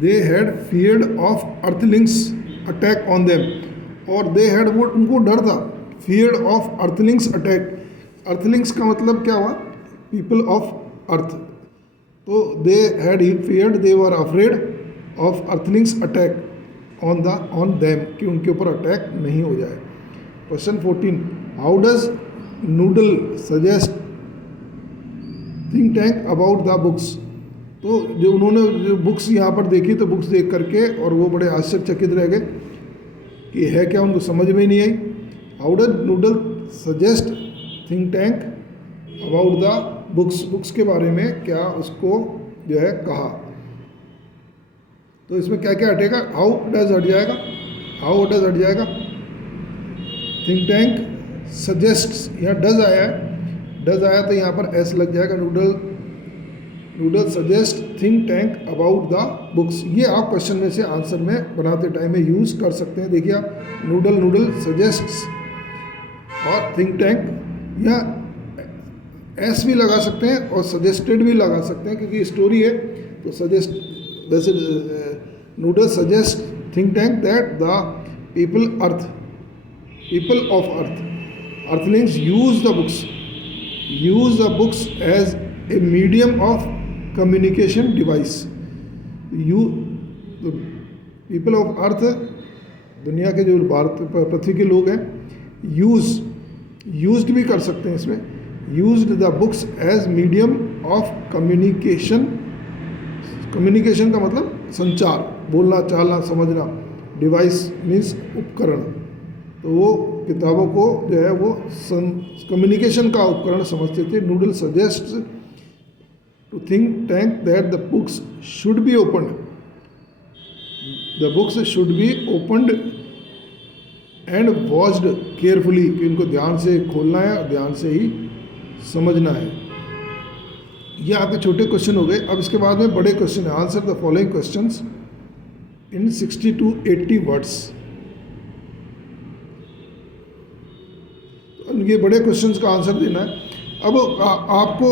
They had feared of earthlings attack on them, और they had, वो उनको डर था, feared of earthlings attack. Earthlings का मतलब क्या हुआ? People of earth. तो they had he feared, they were afraid of earthlings attack on them, कि उनके ऊपर अटैक नहीं हो जाए। Question 14, how does noodle suggest think tank about the books. तो जो उन्होंने जो बुक्स यहाँ पर देखी, तो बुक्स देख करके और वो बड़े आश्चर्यचकित रह गए कि है क्या, उनको समझ में ही नहीं आई। How does noodle suggest think tank about the books, books के बारे में क्या उसको जो है कहा। तो इसमें क्या क्या हटेगा? हाउ डज हट जाएगा, हाउ डज हट जाएगा, थिंक टैंक सजेस्ट, यहाँ डज आया है, डज आया तो यहाँ पर एस लग जाएगा, noodle suggest think tank about the books. ये आप क्वेश्चन में से आंसर में बनाते टाइम में यूज़ कर सकते हैं। देखिए आप, नूडल सजेस्ट और थिंक टैंक, या एस भी लगा सकते हैं और सजेस्टेड भी लगा सकते हैं, क्योंकि स्टोरी है तो सजेस्ट, वैसे Noodle suggest think Tank that the people of Earth, earthlings use the books as a medium of communication device. People of Earth, दुनिया के जो भारत पृथ्वी के लोग हैं, यूज्ड भी कर सकते हैं इसमें, used the books as medium of communication. Communication का मतलब संचार, बोलना, चालना, समझना। डिवाइस मीन्स उपकरण, तो वो किताबों को जो है वो कम्युनिकेशन का उपकरण समझते थे। Noodle suggest to Think Tank that the books should be opened, the books should be opened and watched carefully, कि उनको ध्यान से खोलना है और ध्यान से ही समझना है। ये आपके छोटे क्वेश्चन हो गए। अब इसके बाद में बड़े क्वेश्चन है। Answer the following questions in 60 to 80 words. ये बड़े क्वेश्चंस का आंसर देना है। अब आपको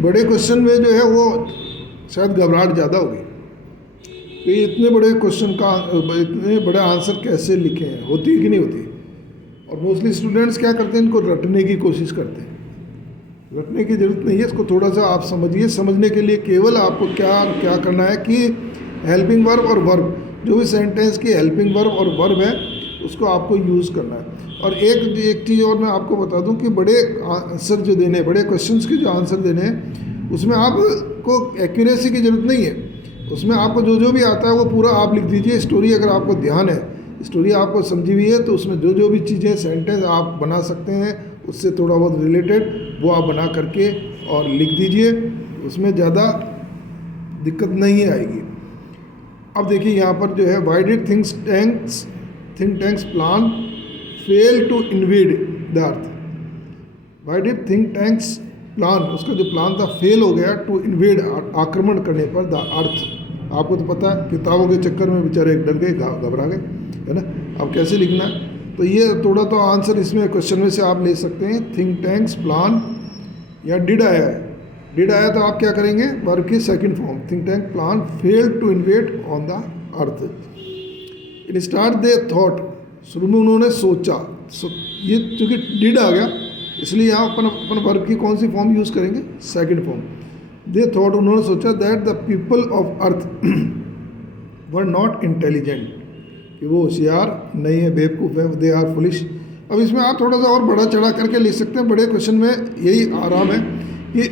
बड़े क्वेश्चन में जो है वो शायद घबराहट ज़्यादा होगी कि इतने बड़े क्वेश्चन का इतने बड़े आंसर कैसे लिखे हैं, होती है कि नहीं होती। और मोस्टली स्टूडेंट्स क्या करते हैं, इनको रटने की कोशिश करते हैं। रटने की ज़रूरत नहीं है, इसको थोड़ा सा आप समझिए। समझने के लिए केवल आपको क्या करना है कि हेल्पिंग वर्ब और वर्ब, जो भी सेंटेंस की हेल्पिंग वर्ब और वर्ब है उसको आपको यूज़ करना है। और एक चीज़ और मैं आपको बता दूं कि बड़े आंसर जो देने, बड़े क्वेश्चंस के जो आंसर देने हैं, उसमें आपको एक्यूरेसी की ज़रूरत नहीं है। उसमें आपको जो भी आता है वो पूरा आप लिख दीजिए। स्टोरी अगर आपको ध्यान है, स्टोरी आपको समझी हुई है, तो उसमें जो भी चीज़ें सेंटेंस आप बना सकते हैं उससे थोड़ा बहुत रिलेटेड, वो आप बना करके और लिख दीजिए, उसमें ज़्यादा दिक्कत नहीं आएगी। अब देखिए यहाँ पर जो है, why did Think Tank's plan fail to invade the Earth. Why did Think Tank's plan, उसका जो प्लान था फेल हो गया टू इन्वेड, आक्रमण करने पर, द अर्थ। आपको तो पता है, किताबों के चक्कर में बेचारे डर गए, घबरा गए, है ना। अब कैसे लिखना है, तो ये थोड़ा तो आंसर इसमें क्वेश्चन में से आप ले सकते हैं। थिंक टैंक्स प्लान, या डिड आया है, डिड आया तो आप क्या करेंगे, वर्ब की second form, Think Tank plan fail to invade on the Earth. In start they thought, शुरू में उन्होंने सोचा, ये चूँकि डिड आ गया इसलिए यहाँ अपन वर्ब की कौन सी फॉर्म यूज़ करेंगे, सेकंड फॉर्म। दे थॉट, उन्होंने सोचा, that the people of earth were not intelligent, कि वो होशियार नहीं है, बेवकूफ़ है, दे आर फुलिश। अब इसमें आप थोड़ा सा और बड़ा चढ़ा करके लिख सकते हैं। बड़े क्वेश्चन में यही आराम है कि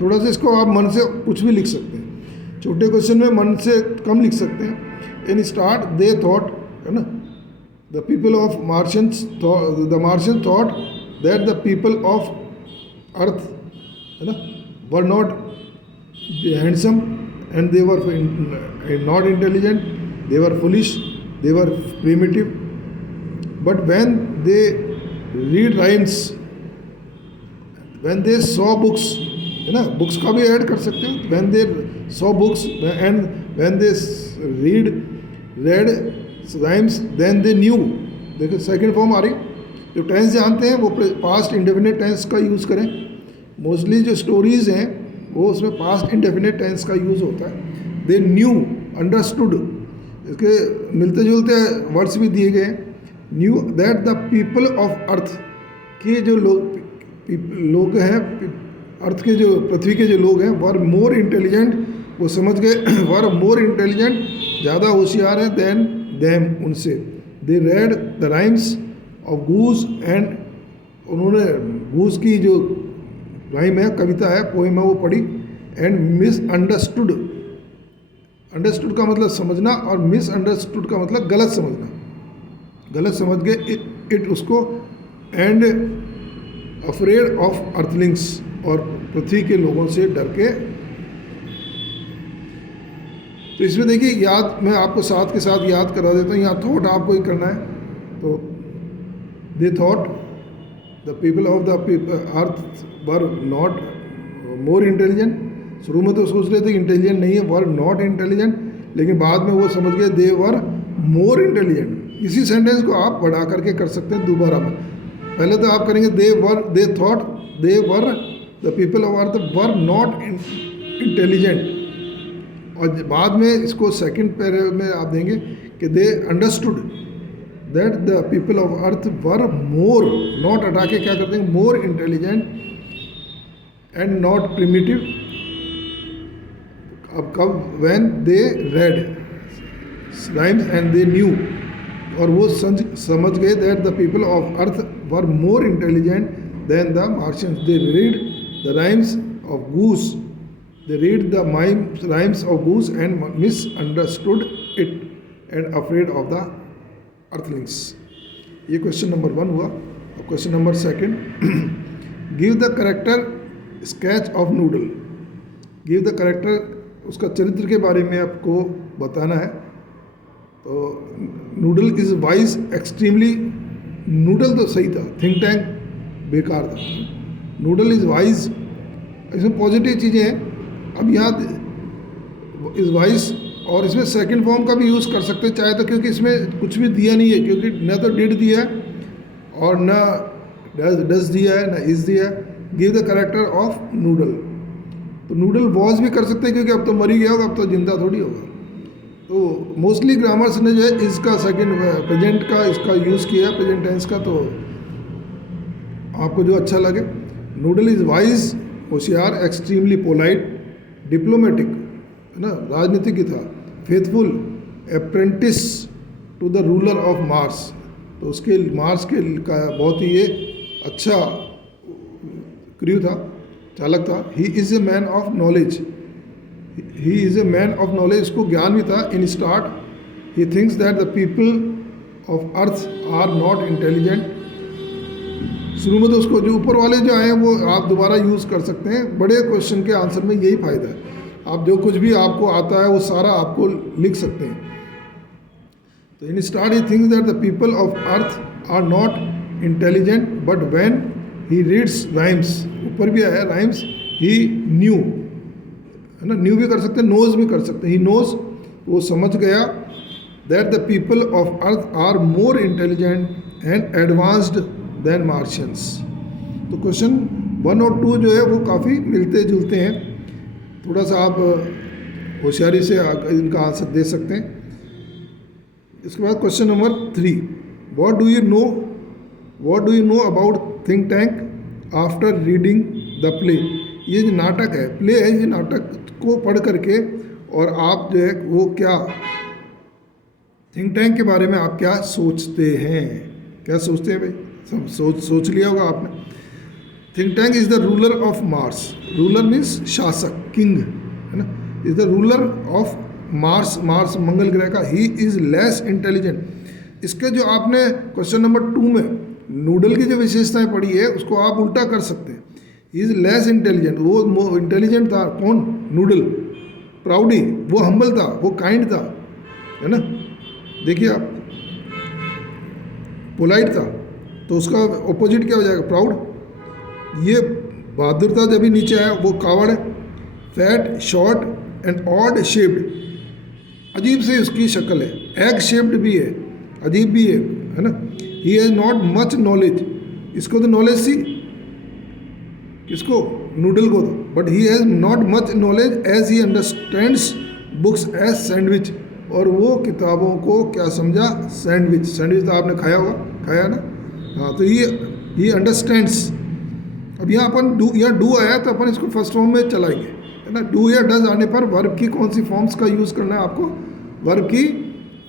थोड़ा सा इसको आप मन से कुछ भी लिख सकते हैं। छोटे क्वेश्चन में मन से कम लिख सकते हैं। इन स्टार्ट दे थॉट, है ना, the people of Martians, the Martian thought that the people of अर्थ, है ना, were not handsome and they were not intelligent, they were foolish, they were primitive, but when they read rhymes, when they saw books, है ना, books का भी add कर सकते हैं, when they saw books and when they read rhymes then they knew। देखो second form आ रही, जो टेंस जानते हैं वो पास्ट इंडेफिनिट टेंस का यूज़ करें। मोस्टली जो स्टोरीज़ हैं वो उसमें पास्ट इंडेफिनिट टेंस का यूज़ होता है। दे न्यू, अंडरस्टूड, इसके मिलते जुलते वर्ड्स भी दिए गए हैं। Knew that the people of अर्थ के जो लोग हैं, अर्थ के जो पृथ्वी के जो लोग हैं, वर मोर इंटेलिजेंट, वो समझ गए, वर मोर इंटेलिजेंट, ज़्यादा होशियार है, देन देम, उनसे। They read the rhymes of goose and, उन्होंने गूज की जो राइम है, कविता है, पोइम है, वो पढ़ी। एंड मिस अंडरस्टूड, अंडरस्टूड का मतलब समझना और मिस अंडरस्टूड का मतलब गलत समझना, गलत समझ गए इट उसको। एंड अफ्रेड ऑफ अर्थलिंग्स, और पृथ्वी के लोगों से डर के। तो इसमें देखिए याद, मैं आपको साथ के साथ याद करा देता हूँ, यहाँ थॉट आपको ही करना है। तो they thought the people of the earth were not more intelligent. शुरू में तो सोच रहे थे इंटेलिजेंट नहीं है, वर नॉट इंटेलिजेंट, लेकिन बाद में वो समझ गए दे वर मोर इंटेलिजेंट। इसी सेंटेंस को आप बढ़ा करके कर सकते हैं दोबारा में। पहले तो आप करेंगे they thought they were the people of earth were not intelligent, और बाद में इसको सेकंड पैरे में आप देंगे कि they understood that the people of earth were more, not हटा के क्या करते हैं, मोर इंटेलिजेंट एंड नॉट प्रिमिटिव। अब कब, when they red rhymes and they knew, और वो समझ गए that the people of earth were more intelligent then the Martians. They read the rhymes of goose, they read the rhymes of goose and misunderstood it and afraid of the earthlings। ये question number 1 हुआ। अब question number 2, give the character sketch of noodle. Give the character, उसका चरित्र के बारे में आपको बताना है। तो noodle is wise extremely, noodle तो सही था, थिंक टैंक बेकार था। नूडल इज़ वाइज, इसमें पॉजिटिव चीज़ें हैं। अब यहाँ इस वाइस, और इसमें सेकंड फॉर्म का भी यूज़ कर सकते हैं चाहे तो, क्योंकि इसमें कुछ भी दिया नहीं है, क्योंकि न तो डिड दिया है और न डज दिया है, न इज दिया है। Give the character of noodle, तो नूडल वॉज भी कर सकते हैं, क्योंकि अब तो मर ही गया होगा, अब तो जिंदा थोड़ी होगा। तो मोस्टली ग्रामर्स ने जो है इसका सेकंड प्रेजेंट का इसका यूज़ किया है, प्रेजेंट टेंस का, तो आपको जो अच्छा लगे। नूडल इज़ वाइज, होशियार, एक्सट्रीमली पोलाइट, डिप्लोमेटिक, है ना, राजनीतिक ही था। Faithful, apprentice to the ruler of Mars, तो उसके मार्स के का बहुत ही ये अच्छा क्रू था, चालक था। He is a man of knowledge, he is a man of knowledge, इसको ज्ञान भी था। In start he thinks that the people of Earth are not intelligent. शुरू में तो उसको जो ऊपर वाले जो आए हैं वो आप दोबारा यूज़ कर सकते हैं। बड़े क्वेश्चन के आंसर में यही फ़ायदा है, आप जो कुछ भी आपको आता है वो सारा आपको लिख सकते हैं। तो in start he thinks that the people of Earth are not intelligent, but when he reads rhymes, ऊपर भी आया राइम्स, ही न्यू, है ना, न्यू भी कर सकते हैं, नोज भी कर सकते हैं। ही नोज, वो समझ गया that the people of Earth are more intelligent and advanced than Martians. तो क्वेश्चन 1 और 2 जो है वो काफ़ी मिलते जुलते हैं, थोड़ा सा आप होशियारी से इनका आंसर दे सकते हैं। इसके बाद question number 3, what do you know about think tank after reading the play. ये जो नाटक है, प्ले है, ये नाटक को पढ़ करके और आप जो है वो क्या थिंक टैंक के बारे में आप क्या सोचते हैं, क्या सोचते हैं भाई, सब सोच लिया होगा आपने। Think tank is the ruler of Mars, ruler means शासक, किंग, है ना, is the ruler of Mars, Mars मंगल ग्रह का। He is less intelligent. इसके जो आपने क्वेश्चन नंबर 2 में नूडल की जो विशेषताएं पढ़ी है उसको आप उल्टा कर सकते हैं। ही इज़ लेस इंटेलिजेंट, वो इंटेलिजेंट था कौन, नूडल। प्राउडी, वो हम्बल था, वो काइंड था, है ना। देखिए आप, पोलाइट था, तो उसका ऑपोजिट क्या हो जाएगा, प्राउड। ये बहादुर था, जब भी नीचे आया, वो कावड़ है। Fat, short and odd shaped, अजीब से उसकी शक्ल है। एग शेप्ड भी है, अजीब भी है ना। He has not much knowledge, इसको तो नॉलेज थी, किसको, नूडल को, तो but he has not much knowledge as he understands books as sandwich, और वो किताबों को क्या समझा, सैंडविच। सैंडविच तो आपने खाया होगा, खाया ना, हाँ। तो ये अंडरस्टैंड्स। अब यहाँ अपन डू आया तो अपन इसको फर्स्ट फॉर्म में चलाएंगे, है ना। डू या डज आने पर वर्ब की कौन सी फॉर्म्स का यूज़ करना है आपको, वर्ब की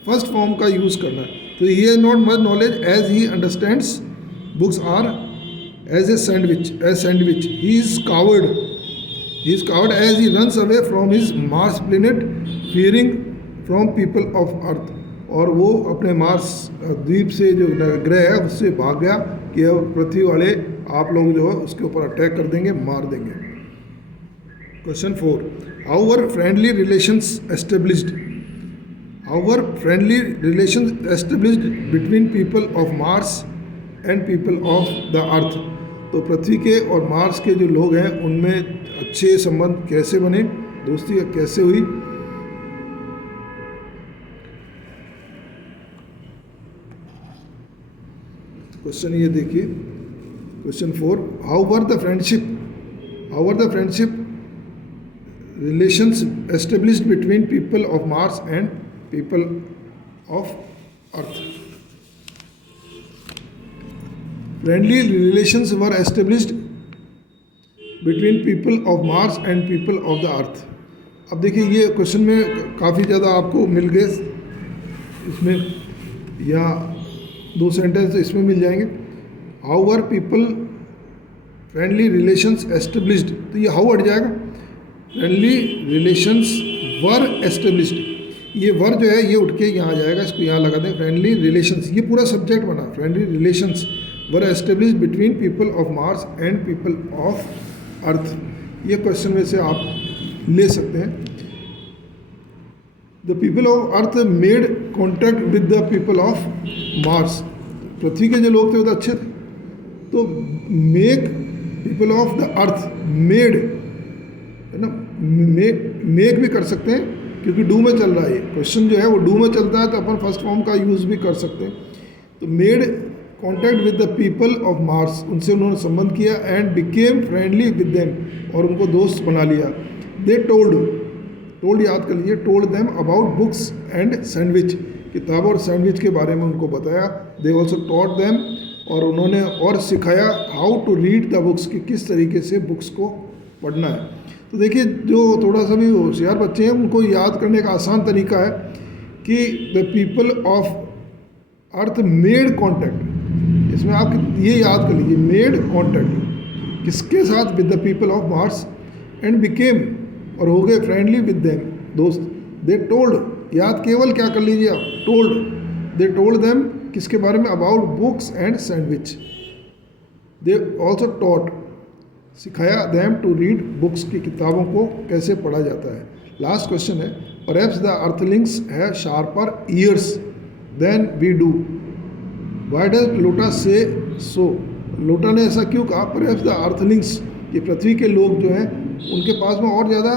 फर्स्ट फॉर्म का यूज़ करना है। तो ये not much knowledge as he understands books are as sandwich he is coward as he runs away from his Mars planet fearing from people of Earth. और वो अपने मार्स द्वीप से जो ग्रह है उससे भाग गया कि अब पृथ्वी वाले आप लोग जो है उसके ऊपर अटैक कर देंगे, मार देंगे। Question 4, however friendly relations established between people of Mars and people of the अर्थ। तो पृथ्वी के और मार्स के जो लोग हैं उनमें अच्छे संबंध कैसे बने, दोस्ती कैसे हुई। क्वेश्चन ये देखिए, question 4, how were the friendship relations established between people of Mars and people of earth. Friendly relations were established between people of Mars and people of the अर्थ। अब देखिए ये क्वेश्चन में काफ़ी ज़्यादा आपको मिल गए, इसमें या 2 सेंटेंस इसमें मिल जाएंगे। How were people friendly relations established, तो ये हाउ हट जाएगा, फ्रेंडली रिलेशंस वर एस्टेब्लिश्ड, ये वर जो है ये उठ के यहाँ आ जाएगा, इसको यहाँ लगा दें। फ्रेंडली रिलेशंस ये पूरा सब्जेक्ट बना, friendly relations were established between people of Mars and people of Earth. ये क्वेश्चन में से आप ले सकते हैं। The people of Earth made contact with the people of Mars. पृथ्वी के जो लोग थे वो तो अच्छे थे, तो make people of the Earth made, है ना, मेक भी कर सकते हैं क्योंकि डू में चल रहा है। क्वेश्चन जो है वो डू में चलता है तो अपन फर्स्ट फॉर्म का यूज़ भी कर सकते हैं। तो made contact with the people of Mars, उनसे उन्होंने संबंध किया, and became friendly with them, और उनको दोस्त बना लिया। दे टोल्ड याद कर लीजिए, told them about books and sandwich, किताब और सैंडविच के बारे में उनको बताया। दे ऑल्सो टॉट देम, और उन्होंने और सिखाया how to read the books, कि किस तरीके से बुक्स को पढ़ना है। तो देखिए जो थोड़ा सा भी होशियार बच्चे हैं उनको याद करने का आसान तरीका है कि the people of Earth made contact, इसमें आप ये याद कर लीजिए, मेड कॉन्टैक्ट किसके साथ, with the people of Mars, and became, और हो गए फ्रेंडली विद देम, दोस्त। दे टोल्ड, याद केवल क्या कर लीजिए आप, टोल्ड, दे टोल्ड देम किसके बारे में, about books and sandwich. They also taught, सिखाया देम टू रीड बुक्स, की किताबों को कैसे पढ़ा जाता है। लास्ट क्वेश्चन है, perhaps the earthlings have sharper ears than we do, why does लोटा से सो। लोटा ने ऐसा क्यों कहा, परहैप्स द अर्थलिंग्स, ये पृथ्वी के लोग जो हैं उनके पास में और ज़्यादा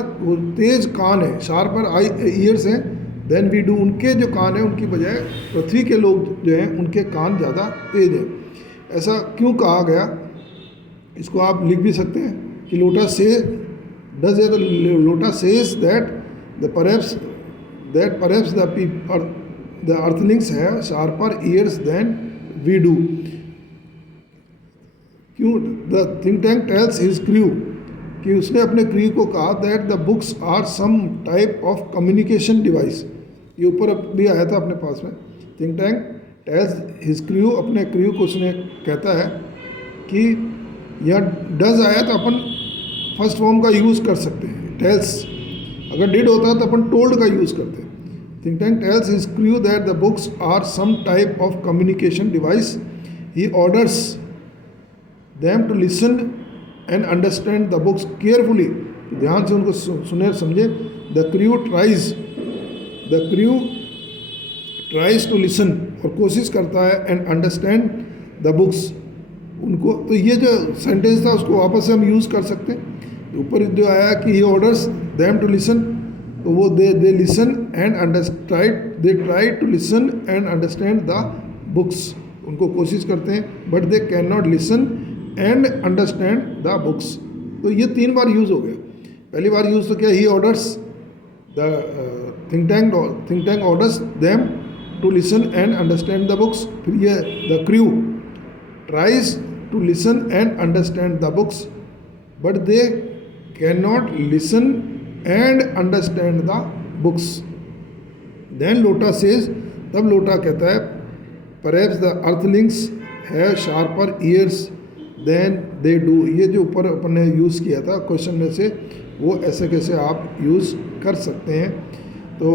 तेज कान है, शार्पर ईयर्स हैं देन वी डू, उनके जो कान हैं उनकी बजाय पृथ्वी के लोग जो हैं उनके कान ज़्यादा तेज हैं। ऐसा क्यों कहा गया, इसको आप लिख भी सकते हैं कि लोटा से डज, या तो Lota says that the perhaps the earthlings have sharper ears than we do. क्यों, the think tank tells his crew, कि उसने अपने क्रू को कहा that the books are some type of communication device. ये ऊपर भी आया था अपने पास में। Think tank tells his crew, अपने क्रू को उसने कहता है कि यह डज आया तो अपन फर्स्ट फॉर्म का यूज़ कर सकते हैं, टेल्स। अगर डिड होता है तो अपन टोल्ड का यूज़ करते हैं। Think tank tells his crew that the books are some type of communication device. He orders them to listen and understand the books carefully, ध्यान से उनको सुने समझे। The crew tries to listen, और कोशिश करता है, एंड अंडरस्टैंड द बुक्स, उनको। तो ये जो सेंटेंस था उसको वापस से हम यूज़ कर सकते हैं। ऊपर जो आया कि he orders them to listen, तो वो they listen and understand, they try to listen and understand the books, उनको कोशिश करते हैं, but they can not listen and understand the books. तो ये 3 बार यूज़ हो गया। पहली बार यूज़ तो क्या, he orders think tank orders them to listen and understand the books. फिर ये the crew tries to listen and understand the books but they can not listen and understand the books. Then Lota says, तब Lota कहता है, perhaps the earthlings have sharper ears than they do. ये जो ऊपर अपन ने use किया था question में से, वो ऐसे कैसे आप यूज़ कर सकते हैं। तो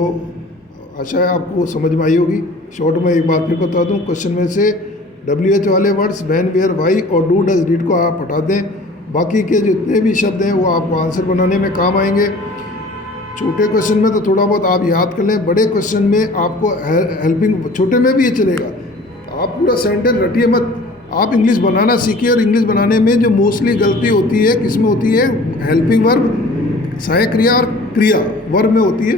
आशा है आपको समझ में आई होगी। शॉर्ट में एक बार फिर बता दूं, क्वेश्चन में से WH वाले वर्ड्स वैन वेयर वाई और डू डज डीड को आप हटा दें। बाकी के जितने भी शब्द हैं वो आपको आंसर बनाने में काम आएंगे। छोटे क्वेश्चन में तो थोड़ा बहुत आप याद कर लें, बड़े क्वेश्चन में आपको हेल्पिंग, छोटे में भी ये चलेगा, आप पूरा सेंटेंस रटिए मत, आप इंग्लिश बनाना सीखिए। और इंग्लिश बनाने में जो मोस्टली गलती होती है किस में होती है, हेल्पिंग वर्ब, सहायक क्रिया और क्रिया वर्ब में होती है।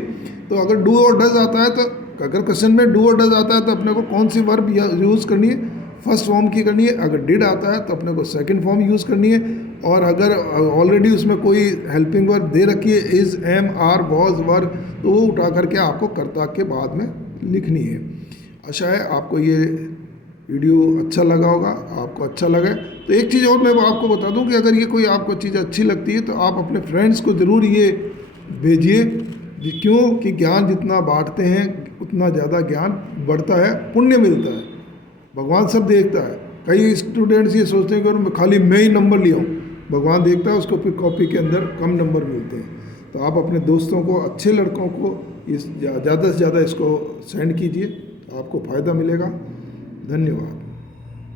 तो अगर डू और डज आता है, तो अगर क्वेश्चन में डू और डज आता है तो अपने को कौन सी वर्ब यूज़ करनी है, फर्स्ट फॉर्म की करनी है। अगर डिड आता है तो अपने को सेकंड फॉर्म यूज़ करनी है। और अगर ऑलरेडी उसमें कोई हेल्पिंग वर्ब दे रखी है, इज़, एम, आर, वॉज, वर, तो वो उठा करके आपको कर्ता के बाद में लिखनी है। आशा है आपको ये वीडियो अच्छा लगा होगा। आपको अच्छा लगे तो एक चीज़ और मैं आपको बता दूं कि अगर ये कोई आपको चीज़ अच्छी लगती है तो आप अपने फ्रेंड्स को ज़रूर ये भेजिए। क्यों कि ज्ञान जितना बांटते हैं उतना ज़्यादा ज्ञान बढ़ता है, पुण्य मिलता है, भगवान सब देखता है। कई स्टूडेंट्स ये सोचते हैं कि मैं खाली मैं ही नंबर लिया हूँ, भगवान देखता है उसको, फिर कॉपी के अंदर कम नंबर मिलते हैं। तो आप अपने दोस्तों को, अच्छे लड़कों को ज़्यादा से ज़्यादा इसको सेंड कीजिए, आपको फ़ायदा मिलेगा। धन्यवाद।